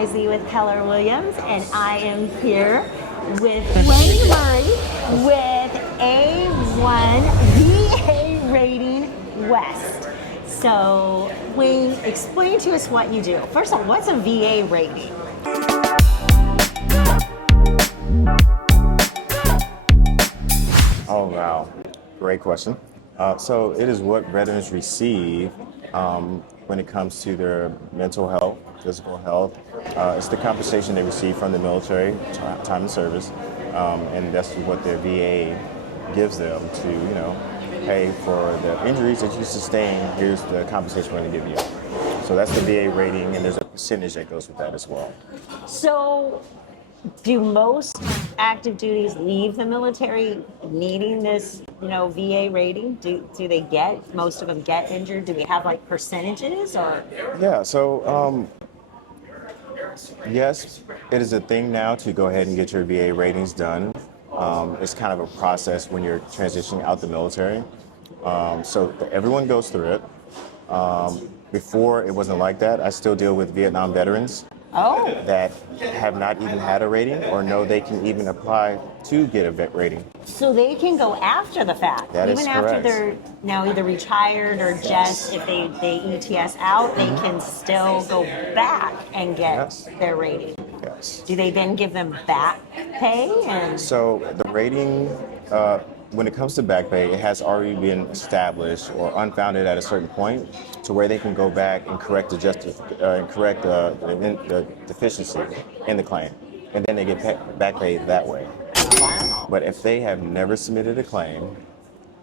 Knisley with Keller Williams, and I am here with Wayne Murray with A1 VA Rating West. So, Wayne, explain to us what you do. First of all, what's a VA rating? Oh, wow. Great question. So it is what veterans receive when it comes to their mental health, physical health. It's the compensation they receive from the military, time of service, and that's what their VA gives them to, pay for the injuries that you sustain. Here's the compensation we're going to give you. So that's the VA rating, and there's a percentage that goes with that as well. So, do most active duties leave the military needing this, VA rating? Do they get, most of them get injured? Do we have like percentages or? Yeah, so yes, it is a thing now to go ahead and get your VA ratings done. It's kind of a process when you're transitioning out the military. So everyone goes through it. Before, it wasn't like that. I still deal with Vietnam veterans that have not even had a rating or know they can even apply to get a vet rating. So they can go after the fact, That even is after correct. they're now either retired or just if they ETS out, they can still go back and get Yes. their rating. Yes. Do they then give them back pay? And So the rating, when it comes to back pay, it has already been established or unfounded at a certain point to where they can go back and correct the deficiency in the claim, and then they get back paid that way. wow. But if they have never submitted a claim,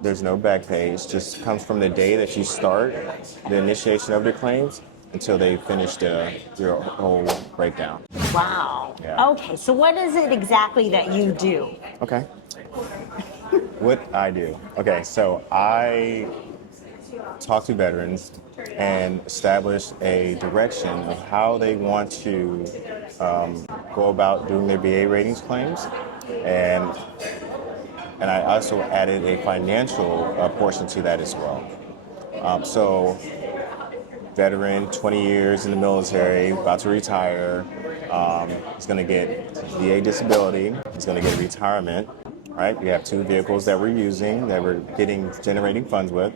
there's no back pay. It just comes from the day that you start the initiation of their claims until they finish your whole breakdown. Wow. Yeah. Okay, so what is it exactly that you do? Okay. What I do. Okay, so I talk to veterans and establish a direction of how they want to go about doing their VA ratings claims, and I also added a financial portion to that as well. So, veteran, 20 years in the military, about to retire, is going to get VA disability. He's going to get retirement. Right, we have two vehicles that we're using that we're generating funds with,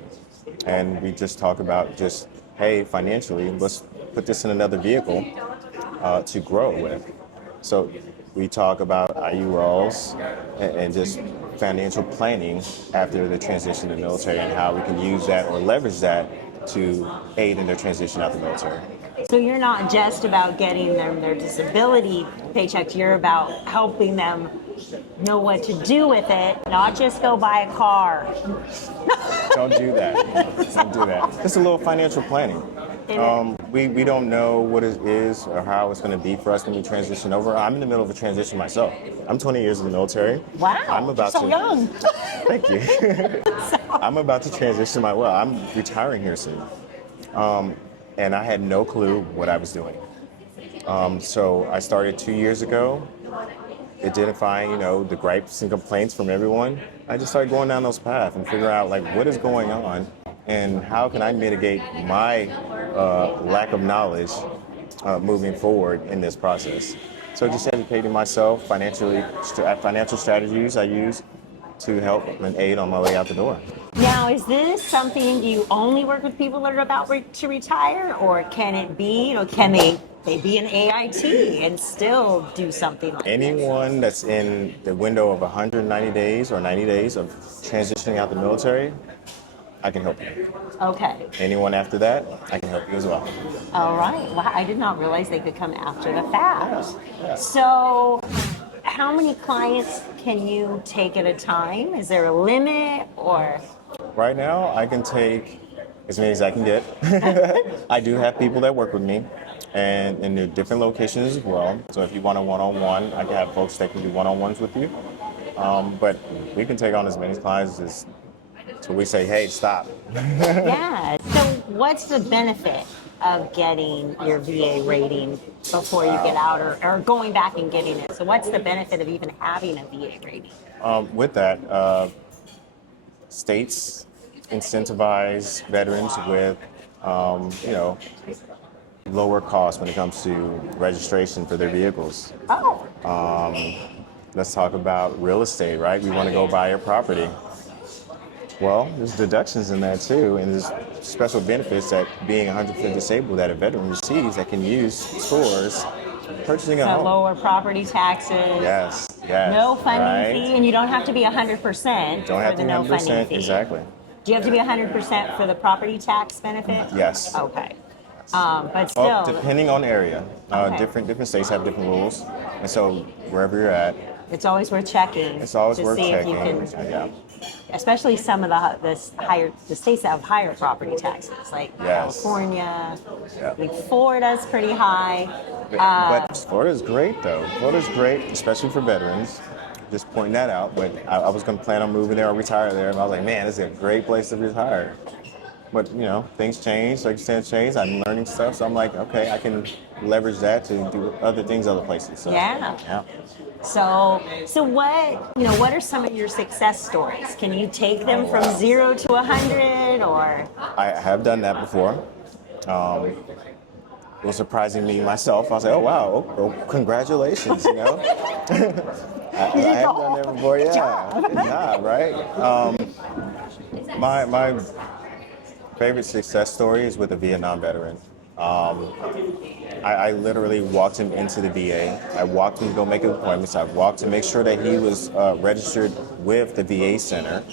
and we just talk about hey, financially, let's put this in another vehicle to grow with. So we talk about IULs and just financial planning after the transition to the military and how we can use that or leverage that to aid in their transition out the military. So you're not just about getting them their disability paychecks, you're about helping them know what to do with it, not just go buy a car. Don't do that. Don't do that. It's a little financial planning. We don't know what it is or how it's going to be for us when we transition over. I'm in the middle of a transition myself. I'm 20 years in the military. Wow, I'm about you're so young. Thank you. I'm about to transition I'm retiring here soon. And I had no clue what I was doing. So I started 2 years ago, identifying, the gripes and complaints from everyone. I just started going down those paths and figure out what is going on and how can I mitigate my lack of knowledge moving forward in this process. So just educating myself financial strategies I use to help and aid on my way out the door. Now, is this something you only work with people that are about to retire, or can it be, can they be an AIT and still do something like Anyone that's in the window of 190 days or 90 days of transitioning out the military, I can help you. this? Okay. Anyone after that, I can help you as well. All right. Well, I did not realize they could come after the fact. Yeah. So, how many clients can you take at a time? Is there a limit or? Right now, I can take as many as I can get. I do have people that work with me and in the different locations as well. So if you want a one-on-one, I can have folks that can do one-on-ones with you. But we can take on as many clients as till we say, hey, stop. Yeah. So what's the benefit of getting your VA rating before you get out or going back and getting it? So what's the benefit of even having a VA rating? With that, states incentivize veterans with, lower costs when it comes to registration for their vehicles. Oh, Let's talk about real estate, right? We want to go buy a property. Well, there's deductions in that too, and there's special benefits that being 100% disabled that a veteran receives that can use towards purchasing a so home. lower property taxes. Yes, yes. No funding right? fee, and you don't have to be 100% Don't have for to the be no 100%, funding fee. exactly. Do you have to be 100% for the property tax benefit? Yes. Okay. But still, Depending on the area, Okay. different states have different rules, and so wherever you're at, it's always worth checking. it's always to worth see checking. if you can, Yeah. especially some of the states that have higher property taxes, like Yes. California. Yeah. I think Florida's pretty high. But Florida's great though. Florida's great, especially for veterans. Just pointing that out. But I was going to plan on moving there or retire there, and I was like, man, this is a great place to retire. But things change, circumstances change. I'm learning stuff, so I'm like, okay, I can leverage that to do other things other places. So, Yeah. yeah. So what are some of your success stories? Can you take them from 0 to 100, or? I have done that before. It was surprising me myself. I was like, oh wow, oh, congratulations, I have done that before, yeah. Good job, right? My favorite success story is with a Vietnam veteran. I literally walked him into the VA. I walked him to go make appointments. I walked to make sure that he was registered with the VA center,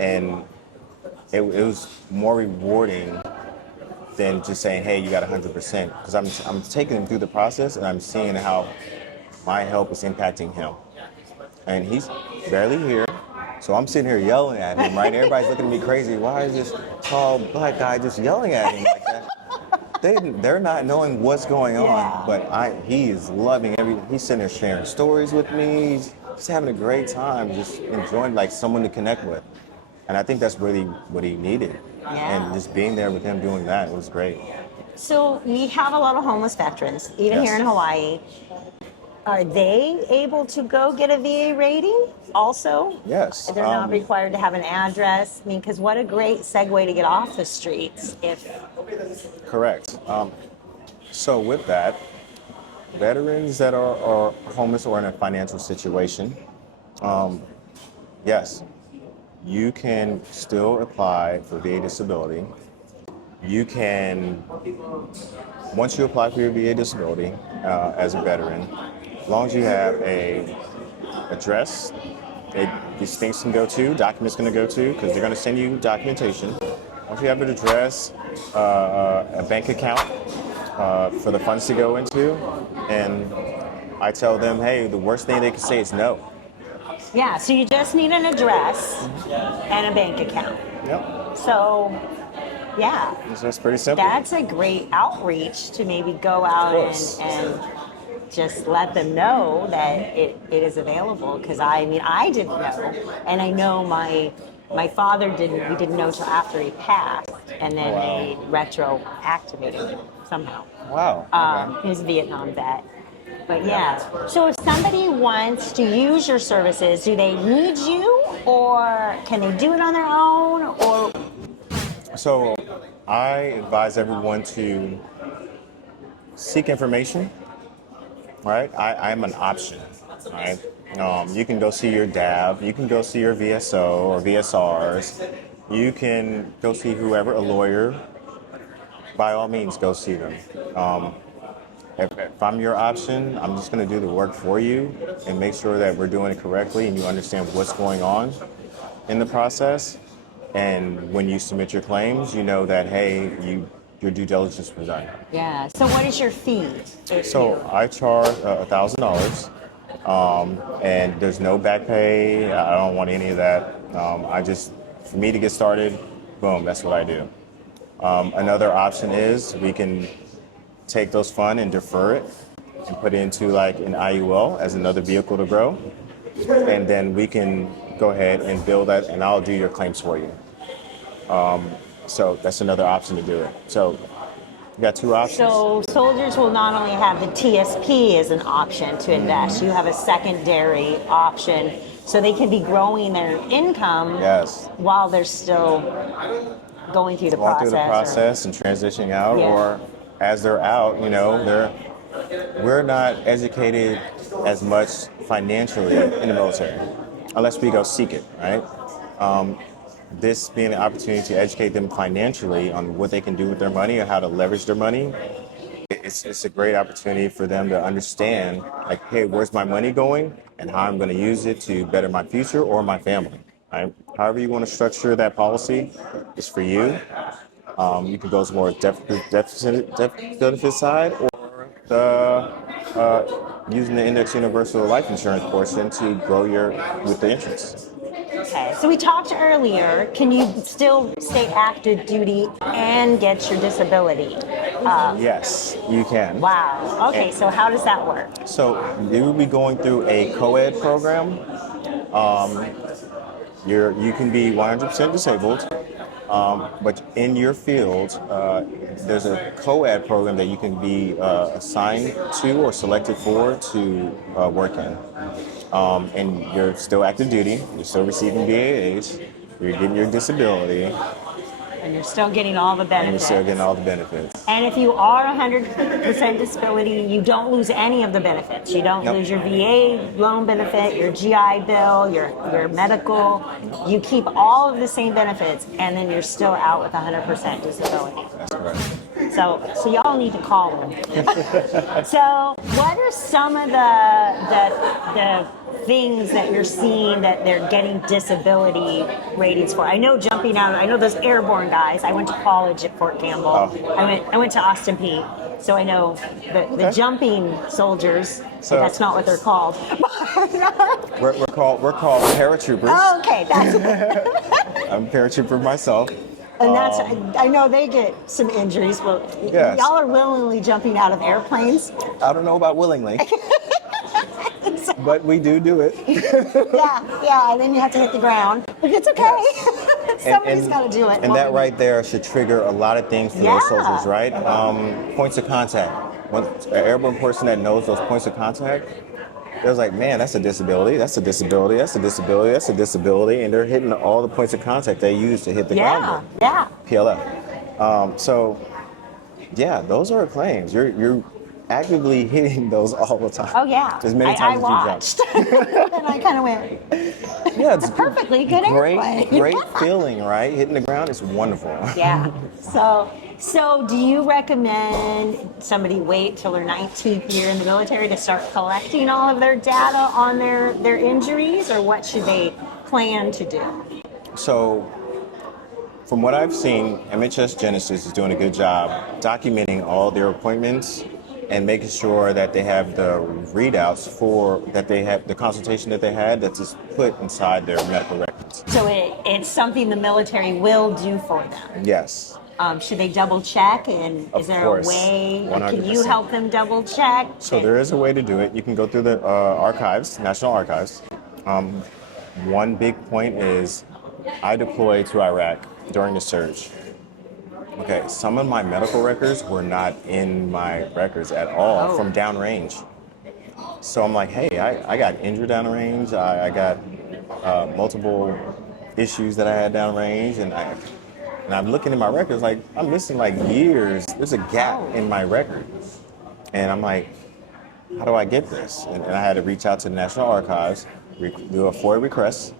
and it was more rewarding than just saying, hey, you got 100%, because I'm taking him through the process and I'm seeing how my help is impacting him. And he's barely here, so I'm sitting here yelling at him, right? Everybody's looking at me crazy. Why is this tall black guy just yelling at him like that? They're not knowing what's going on, but he is loving everything. He's sitting there sharing stories with me. He's just having a great time, just enjoying like someone to connect with. And I think that's really what he needed. Yeah. And just being there with him doing that, it was great. So we have a lot of homeless veterans, even Yes. here in Hawaii. Are they able to go get a VA rating also? Yes. They're not required to have an address. I mean, because what a great segue to get off the streets if... Correct. So with that, veterans that are homeless or in a financial situation, yes, you can still apply for VA disability. You can, once you apply for your VA disability as a veteran, as long as you have a address, these things can go to, documents going to go to, because they're going to send you documentation. Once you have an address, a bank account for the funds to go into, and I tell them, hey, the worst thing they can say is no. Yeah, so you just need an address and a bank account. Yep. So, yeah. So that's pretty simple. That's a great outreach to maybe go out and just let them know that it is available. Because I didn't know, and I know my father didn't. We didn't know till after he passed, and then they retroactivated him somehow. Wow. Okay. He was a Vietnam vet. But yeah, so if somebody wants to use your services, do they need you, or can they do it on their own, or? So I advise everyone to seek information, right? I'm an option, right? You can go see your DAB, you can go see your VSO or VSRs, you can go see whoever, a lawyer. By all means, go see them. If I'm your option, I'm just going to do the work for you and make sure that we're doing it correctly and you understand what's going on in the process. And when you submit your claims, you know that, hey, your due diligence was done. Yeah. So what is your fee? So I charge $1,000, and there's no back pay. I don't want any of that. For me to get started, boom, that's what I do. Another option is we can take those funds and defer it and put it into like an IUL as another vehicle to grow. And then we can go ahead and build that and I'll do your claims for you. So that's another option to do it. So you got two options. So soldiers will not only have the TSP as an option to invest, you have a secondary option so they can be growing their income While they're still going through the process process and transitioning out, or as they're out, we're not educated as much financially in the military, unless we go seek it, right? This being an opportunity to educate them financially on what they can do with their money and how to leverage their money, it's a great opportunity for them to understand, like, hey, where's my money going and how I'm going to use it to better my future or my family, right? However you want to structure that policy is for you. You can go to more deficit benefit side or using the index universal life insurance portion to grow with the interest. Okay, so we talked earlier, can you still stay active duty and get your disability? Yes, you can. Wow, okay, And so how does that work? so you will be going through a co-ed program. You can be 100% disabled, but in your field, there's a co-ed program that you can be assigned to or selected for to work in. And you're still active duty, you're still receiving BAH, you're getting your disability, And you're still getting all the and you're benefits. still getting all the benefits. And if you are 100% disability, you don't lose any of the benefits. You don't Nope. lose your VA loan benefit, your GI Bill, your medical. You keep all of the same benefits, and then you're still out with 100% disability. That's correct. So y'all need to call them. So what are some of the things that you're seeing that they're getting disability ratings for? I know jumping out. I know those airborne guys. I went to college at Fort Campbell. Oh. I went to Austin Peay. So I know the Okay. jumping soldiers. So- That's not what they're called. We're called paratroopers. Oh, okay, that's I'm a paratrooper myself. and that's. I know they get some injuries. Well, Yes. y'all are willingly jumping out of airplanes. I don't know about willingly, but we do it. Yeah, and then you have to hit the ground. But it's okay. Somebody's got to do it. And that right there should trigger a lot of things for Yeah. those soldiers, right? Points of contact. An airborne person that knows those points of contact, they're like, man, that's a disability, that's a disability, that's a disability, that's a disability, and they're hitting all the points of contact they use to hit the ground with. Yeah. PLF. So, yeah, those are claims. You're actively hitting those all the time. Oh yeah. As many times I as you jump. watched. And I kind of went. Yeah, it's Perfectly good airplane. great feeling, right? Hitting the ground is wonderful. Yeah. So do you recommend somebody wait till their 19th year in the military to start collecting all of their data on their injuries, or what should they plan to do? So, from what I've seen, MHS Genesis is doing a good job documenting all their appointments and making sure that they have the readouts that they have the consultation that they had that's just put inside their medical records. So it's something the military will do for them. Yes. Should they double check? And Of is there course. a way? 100%. Can you help them double check? So there is a way to do it. You can go through the archives, National Archives. One big point is I deployed to Iraq during the surge. Okay, some of my medical records were not in my records at all from downrange. So I'm like, hey, I got injured downrange. I got multiple issues that I had downrange, and I'm looking at my records like I'm missing like years. There's a gap in my record, and I'm like, how do I get this? And I had to reach out to the National Archives, do a FOIA request,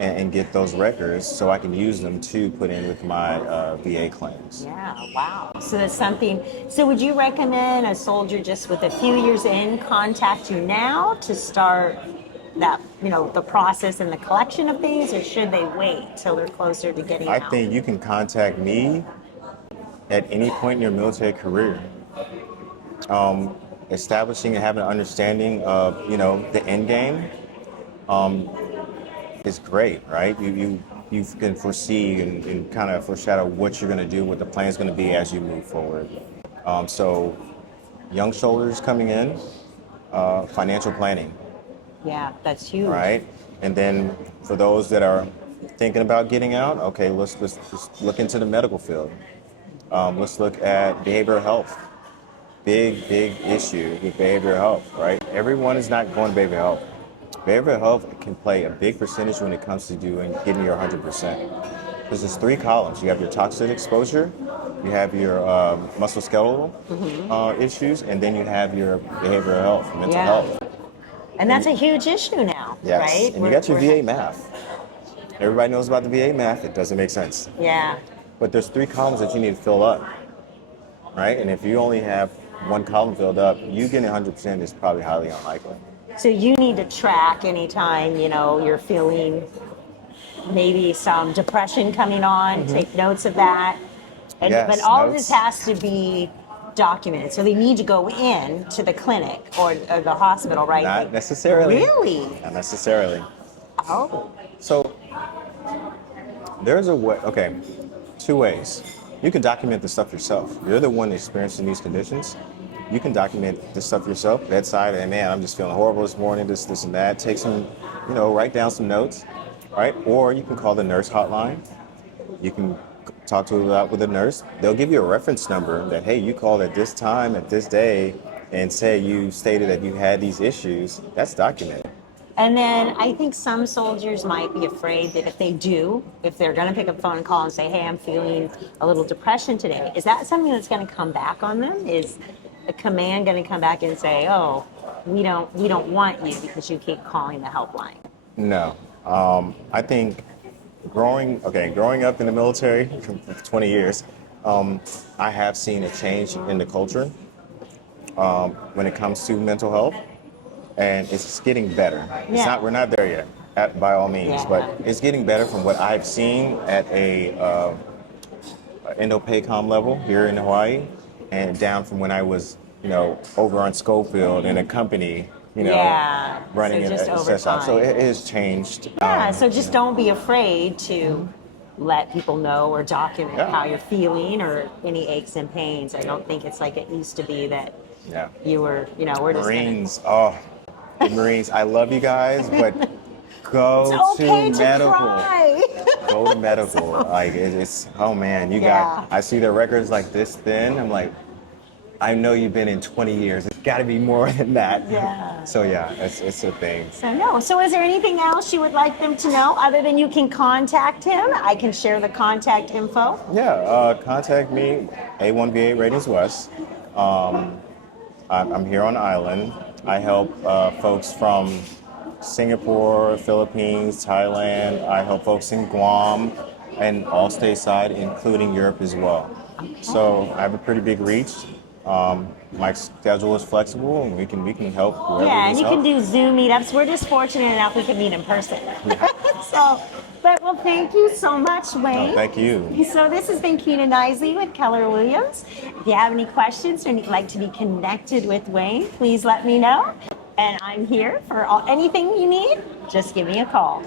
and get those records so I can use them to put in with my VA claims. Yeah, wow. So that's something. So would you recommend a soldier just with a few years in contact you now to start that, the process and the collection of things, or should they wait till they're closer to getting I out? think you can contact me at any point in your military career. Establishing and having an understanding of, the end game is great, right? You can foresee and kind of foreshadow what you're going to do, what the plan is going to be as you move forward. So young shoulders coming in, financial planning. Yeah, that's huge. Right? And then for those that are thinking about getting out, okay, let's look into the medical field. Let's look at behavioral health. Big issue with behavioral health, right? Everyone is not going to behavioral health. Behavioral health can play a big percentage when it comes to getting your 100%. Because there's three columns. You have your toxic exposure, you have your musculoskeletal issues, and then you have your behavioral health, mental health. And that's a huge issue now, Yes. right? And you got your VA math. Everybody knows about the VA math. It doesn't make sense. Yeah. But there's three columns that you need to fill up, right? And if you only have one column filled up, you getting 100% is probably highly unlikely. So you need to track anytime, you're feeling maybe some depression coming on, take notes of that. And, Yes, but all of notes. this has to be documented. So they need to go in to the clinic or the hospital, right? Not necessarily. Really? Not necessarily. Oh. So there's a way, okay, two ways. You can document the stuff yourself. You're the one experiencing these conditions. You can document the stuff yourself, bedside, and man, I'm just feeling horrible this morning, this and that. Take some, write down some notes, right? Or you can call the nurse hotline. You can talk with a nurse. They'll give you a reference number that, hey, you called at this time, at this day, and say you stated that you had these issues. That's documented. And then I think some soldiers might be afraid that if they're going to pick up the phone and call and say, hey, I'm feeling a little depression today, is that something that's going to come back on them? Is the command going to come back and say, oh, we don't want you because you keep calling the helpline? No. I think growing up in the military for 20 years, I have seen a change in the culture when it comes to mental health. And it's getting better. We're not there yet, by all means, but it's getting better from what I've seen at a Indo-PACOM level here in Hawaii, and down from when I was, over on Schofield in a company, running so a just over session. So time. it has changed. Yeah, so just don't be afraid to let people know or document how you're feeling or any aches and pains. I don't think it's like it used to be that you were, we're just Marines, the Marines, I love you guys, but go it's okay to to medical. Cry. Go to medical. Like it's oh man, I see their records like this thin. I'm like, I know you've been in 20 years. It's got to be more than that. Yeah. So yeah, it's a thing. So is there anything else you would like them to know other than you can contact him? I can share the contact info. Yeah, contact me, A1VA Ratings West. I'm here on the island. I help folks from Singapore, Philippines, Thailand. I help folks in Guam and all stateside, including Europe as well. So I have a pretty big reach. My schedule is flexible, and we can help whoever And needs you help. can do Zoom meetups. We're just fortunate enough we can meet in person. Thank you so much, Wayne. No, thank you. So this has been Kina Knisley with Keller Williams. If you have any questions or you'd like to be connected with Wayne, please let me know. And I'm here for anything you need. Just give me a call.